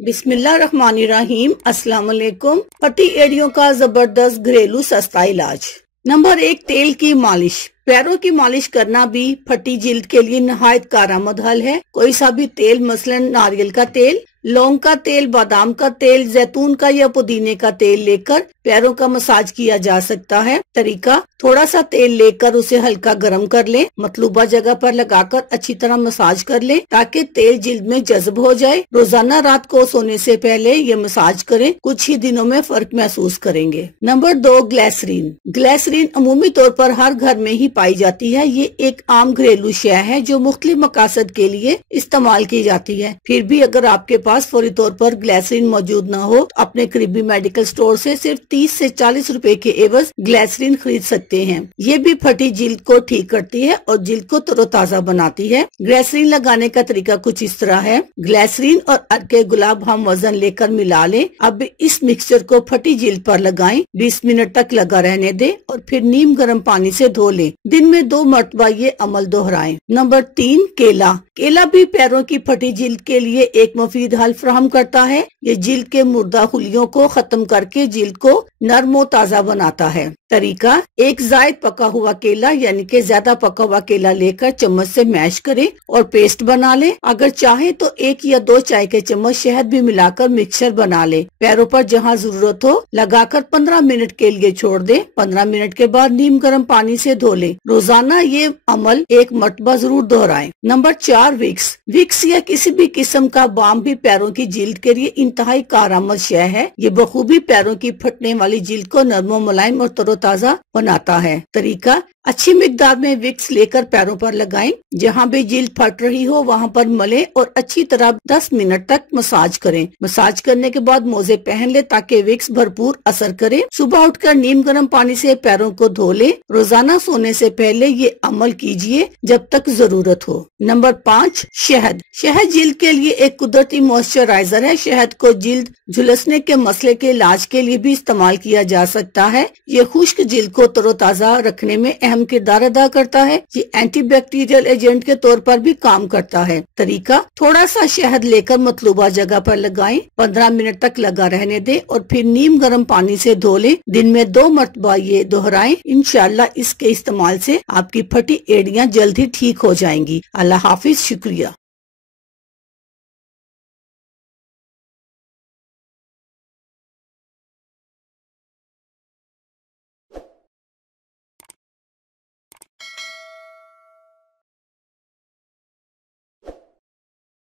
बिस्मिल्लाहिर्रहमानिर्रहीम। अस्सलाम वालेकुम। फटी एड़ियों का जबरदस्त घरेलू सस्ता इलाज। नंबर 1, तेल की मालिश। पैरों की मालिश करना भी फटी जिल्द के लिए नहायत कारआमद हल है। कोई सा भी तेल, मसलन नारियल का तेल, लौंग का तेल, बादाम का तेल, जैतून का या पुदीने का तेल लेकर पैरों का मसाज किया जा सकता है। तरीका, थोड़ा सा तेल लेकर उसे हल्का गर्म कर लें, मतलूबा जगह पर लगाकर अच्छी तरह मसाज कर लें ताकि तेल जिल्द में जज्ब हो जाए। रोजाना रात को सोने से पहले ये मसाज करें, कुछ ही दिनों में फर्क महसूस करेंगे। Number 2, glycerine. ग्लिसरीन अमूमी तौर पर हर घर में ही पाई जाती है। ये एक आम घरेलू शय है जो मुख्तलिफ मकासद के लिए इस्तेमाल की जाती है। फिर भी अगर आपके पास फौरी तौर पर ग्लिसरीन मौजूद न हो तो अपने करीबी मेडिकल स्टोर से सिर्फ 30 से 40 रुपए के एवज ग्लिसरीन खरीद सकते हैं। ये भी फटी जिल्द को ठीक करती है और जिल्द को तरोताजा बनाती है। ग्लिसरीन लगाने का तरीका कुछ इस तरह है। ग्लिसरीन और अर्के गुलाब हम वजन लेकर मिला लें। अब इस मिक्सचर को फटी जिल्द पर लगाएं, 20 मिनट तक लगा रहने दें और फिर नीम गर्म पानी से धो लें। दिन में 2 मरतबा ये अमल दोहराएं। नंबर 3, केला। केला भी पैरों की फटी जिल्द के लिए एक मुफीद हल फराहम करता है। ये जिल्द के मुर्दा खुलियों को खत्म करके जिल्द को नर्म और ताज़ा बनाता है। तरीका, एक जायद पका हुआ केला यानी कि ज्यादा पका हुआ केला लेकर चम्मच से मैश करें और पेस्ट बना लें। अगर चाहे तो 1 या 2 चाय के चम्मच शहद भी मिलाकर मिक्सचर बना लें। पैरों पर जहां जरूरत हो लगाकर 15 मिनट के लिए छोड़ दें। 15 मिनट के बाद नीम गर्म पानी से धो लें। रोजाना ये अमल 1 मरतबा जरूर दोहराएं। Number 4, Vicks. विक्स या किसी भी किस्म का बाम भी पैरों की जिल्द के लिए इंतहाई कारआमद शय है। ये बखूबी पैरों की फटने वाली जिल्द को नर्म-ओ-मुलाइम और तरोताजा बनाता है। तरीका, अच्छी मिकदार में विक्स लेकर पैरों पर लगाएं। जहां भी जिल्द फट रही हो वहां पर मलें और अच्छी तरह 10 मिनट तक मसाज करें। मसाज करने के बाद मोजे पहन ले ताकि विक्स भरपूर असर करे। सुबह उठकर नीम गर्म पानी से पैरों को धो ले। रोजाना सोने से पहले ये अमल कीजिए जब तक जरूरत हो। नंबर 5, शहद। शहद जिल्द के लिए एक कुदरती मॉइस्चराइजर है। शहद को जिल्द झुलसने के मसले के इलाज के लिए भी इस्तेमाल किया जा सकता है। ये खुश्क जिल्द को तरोताजा रखने में अहम किरदार अदा करता है। ये एंटीबैक्टीरियल एजेंट के तौर पर भी काम करता है। तरीका, थोड़ा सा शहद लेकर मतलूबा जगह पर लगाएं, 15 मिनट तक लगा रहने दें और फिर नीम गर्म पानी से धो लें। दिन में 2 मरतबा ये दोहराएं। इंशाल्लाह इसके इस्तेमाल से आपकी फटी एड़ियां जल्द ही ठीक हो जाएंगी। अल्लाह हाफिज। शुक्रिया।